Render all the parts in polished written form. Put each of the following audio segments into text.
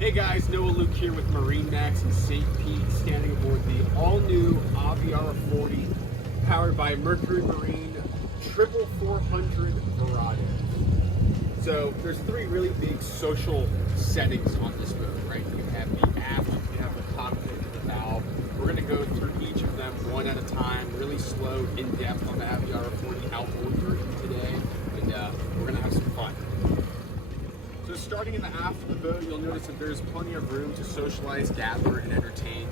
Hey guys, Noah Luke here with MarineMax in St. Pete, standing aboard the all-new Aviara 40, powered by Mercury Marine 400 Verado. So there's three really big social settings on this boat, right? You have the aft, you have the cockpit, and the valve. We're going to go through each of them one at a time, really slow, in depth on the Aviara 40 outboard version today, and we're going to have some fun. So starting in the aft of the boat, you'll notice that there's plenty of room to socialize, gather, and entertain.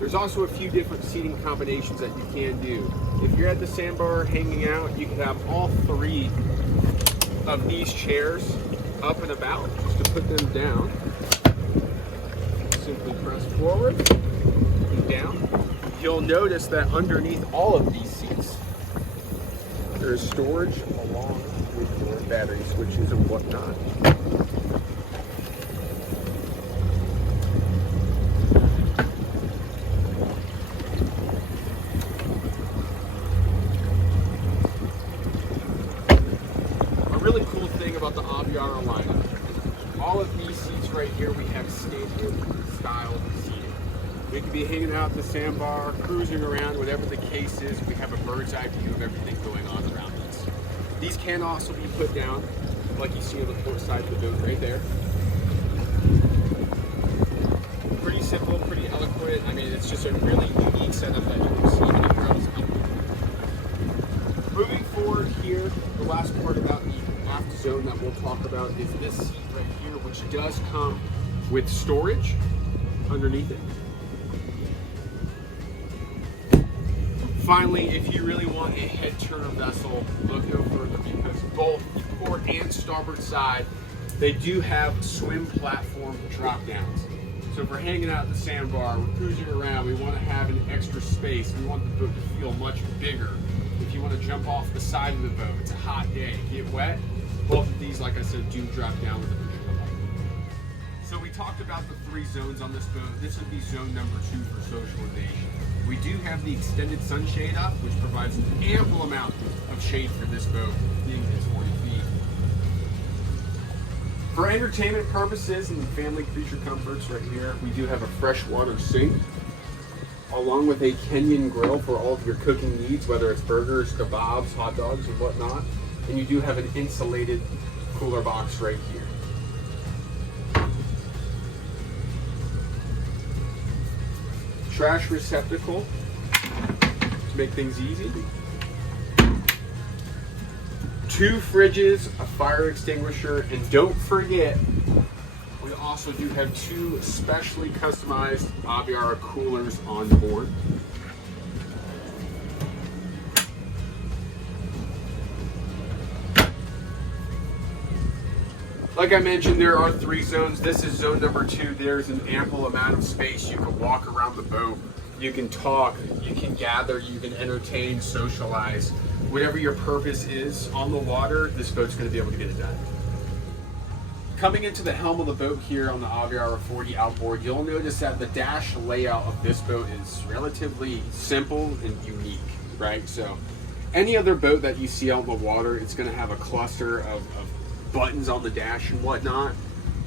There's also a few different seating combinations that you can do. If you're at the sandbar hanging out, you can have all three of these chairs up and about. Just to put them down, simply press forward and down. You'll notice that underneath all of these seats, there's storage along with your battery switches and whatnot. Really cool thing about the Aviara lineup, all of these seats right here, we have stadium style seating. We could be hanging out at the sandbar, cruising around, whatever the case is. We have a bird's eye view of everything going on around us. These can also be put down, like you see on the port side of the boat right there. Pretty simple, pretty eloquent. I mean, it's just a really unique setup that you can see anywhere else. Moving forward here, the last part about the aft zone that we'll talk about is this seat right here, which does come with storage underneath it. Finally, if you really want a head turner vessel, look no further, because both the port and starboard side, they do have swim platform drop downs. So if we're hanging out at the sandbar, we're cruising around, we want to have an extra space, we want the boat to feel much bigger. If you want to jump off the side of the boat, it's a hot day, get wet, both of these, like I said, do drop down with a particular light. So we talked about the three zones on this boat. This would be zone number 2 for socialization. We do have the extended sunshade up, which provides an ample amount of shade for this boat, being it's 40 feet. For entertainment purposes and family creature comforts right here, we do have a freshwater sink, along with a Kenyan grill for all of your cooking needs, whether it's burgers, kebabs, hot dogs, and whatnot. And you do have an insulated cooler box right here. Trash receptacle to make things easy. 2 fridges, a fire extinguisher, and don't forget, we also do have 2 specially customized Aviara coolers on board. Like I mentioned, there are 3 zones. This is zone number 2. There's an ample amount of space. You can walk around the boat. You can talk. You can gather. You can entertain, socialize. Whatever your purpose is on the water, this boat's going to be able to get it done. Coming into the helm of the boat here on the Aviara 40 outboard, you'll notice that the dash layout of this boat is relatively simple and unique, right? So any other boat that you see out in the water, it's going to have a cluster of buttons on the dash and whatnot.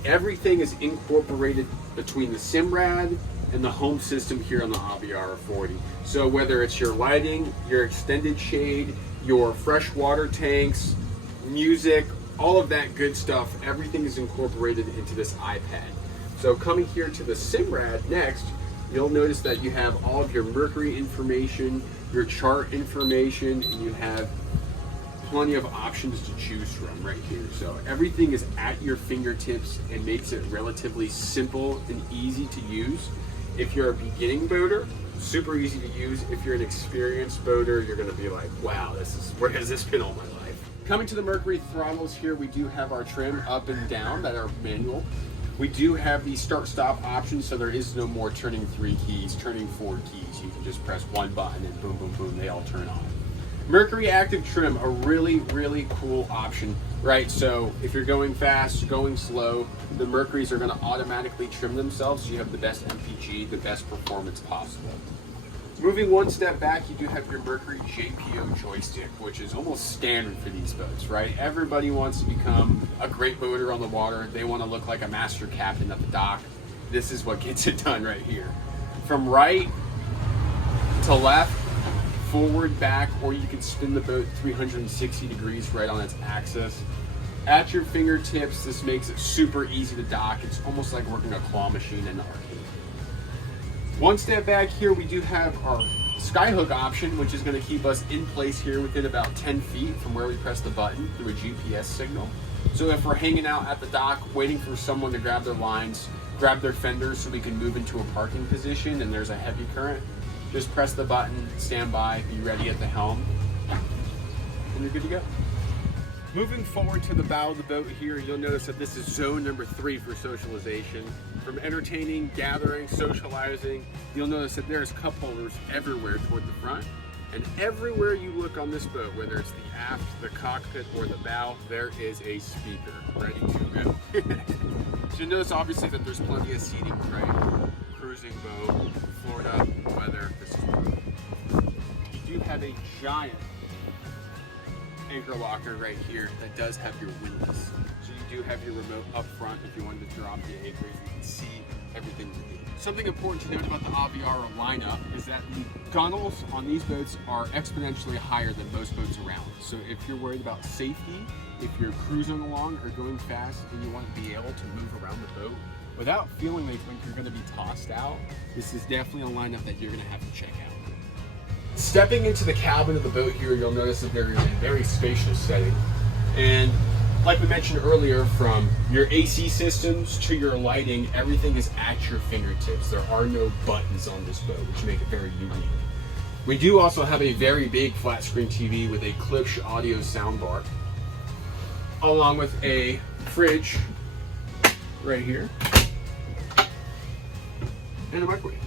Everything is incorporated between the Simrad and the home system here on the Aviara 40. So whether it's your lighting, your extended shade, your freshwater tanks, music, all of that good stuff, everything is incorporated into this iPad. So coming here to the Simrad next, you'll notice that you have all of your Mercury information, your chart information, and you have plenty of options to choose from right here. So everything is at your fingertips and makes it relatively simple and easy to use. If you're a beginning boater, super easy to use. If you're an experienced boater, you're going to be like, wow, where has this been all my life? Coming to the Mercury throttles here, we do have our trim up and down that are manual. We do have the start-stop option, so there is no more turning 3 keys, turning 4 keys. You can just press one button and boom, boom, boom, they all turn on. Mercury Active Trim, a really, really cool option, right? So if you're going fast, going slow, the Mercuries are going to automatically trim themselves, so you have the best MPG, the best performance possible. Moving one step back, you do have your Mercury JPO joystick, which is almost standard for these boats, right? Everybody wants to become a great great boater on the water, they want to look like a master captain at the dock, this is what gets it done right here. From right to left, forward, back, or you can spin the boat 360 degrees right on its axis. At your fingertips, this makes it super easy to dock. It's almost like working a claw machine in the arcade. One step back here, we do have our skyhook option, which is going to keep us in place here within about 10 feet from where we press the button through a GPS signal. So if we're hanging out at the dock waiting for someone to grab their lines, grab their fenders so we can move into a parking position and there's a heavy current, just press the button, stand by, be ready at the helm, and you're good to go. Moving forward to the bow of the boat here, you'll notice that this is zone number 3 for socialization. From entertaining, gathering, socializing, you'll notice that there's cup holders everywhere toward the front. And everywhere you look on this boat, whether it's the aft, the cockpit, or the bow, there is a speaker ready to go. So you'll notice obviously that there's plenty of seating, right? Cruising boat, Florida weather, this is perfect. You do have a giant anchor locker right here that does have your wheels. So you do have your remote up front if you wanted to drop the anchor, you can see everything you need. Something important to note about the Aviara lineup is that the gunnels on these boats are exponentially higher than most boats around. So if you're worried about safety, if you're cruising along or going fast and you want to be able to move around the boat without feeling like you're going to be tossed out, this is definitely a lineup that you're going to have to check out. Stepping into the cabin of the boat here, you'll notice that there is a very spacious setting. And like we mentioned earlier, from your AC systems to your lighting, everything is at your fingertips. There are no buttons on this boat, which make it very unique. We do also have a very big flat screen TV with a Klipsch audio soundbar, along with a fridge right here, and a microwave.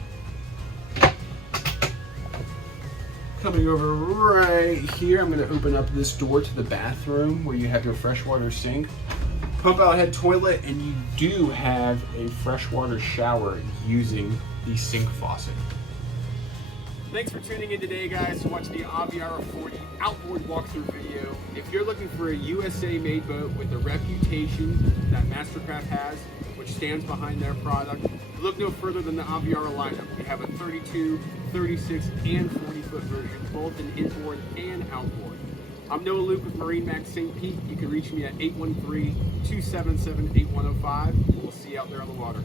Coming over right here, I'm going to open up this door to the bathroom where you have your freshwater sink, pump out head toilet, and you do have a freshwater shower using the sink faucet. Thanks for tuning in today, guys, to watch the Aviara 40 outboard walkthrough video. If you're looking for a USA-made boat with the reputation that Mastercraft has, which stands behind their product, look no further than the Aviara lineup. We have a 32, 36, and 40-foot version, both in inboard and outboard. I'm Noah Luke with MarineMax St. Pete. You can reach me at 813-277-8105. We'll see you out there on the water.